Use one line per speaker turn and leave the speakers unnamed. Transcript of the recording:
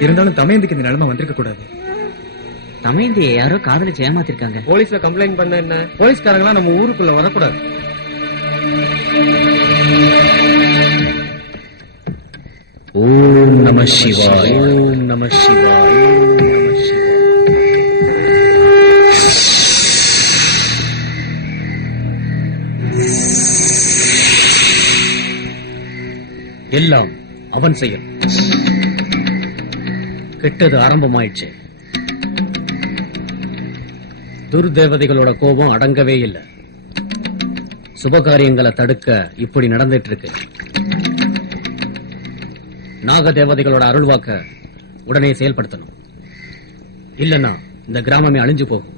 இருந்தாலும் தமையந்துக்கு இந்த நிலைமை வந்திருக்க கூடாது.
யாரோ காதலிச்சு ஏமாத்திருக்காங்க.
போலீஸ்ல கம்ப்ளைண்ட் பண்ண என்ன? போலீஸ்காரங்க நம்ம ஊருக்குள்ள வரக்கூடாது. ஓம் நம சிவாய். ஓம் நம சிவாய். எல்லாம் அவன் செயல். கெட்டது ஆரம்பமாயிடுச்சு. துர்தேவதைகளோட கோபம் அடங்கவே இல்லை. சுபகாரியங்களை தடுக்க இப்படி நடந்துட்டு இருக்கு. நாக தேவதைகளோட அருள்வாக்க உடனே செயல்படுத்தணும். இல்லைன்னா இந்த கிராமமே அழிஞ்சு போகும்.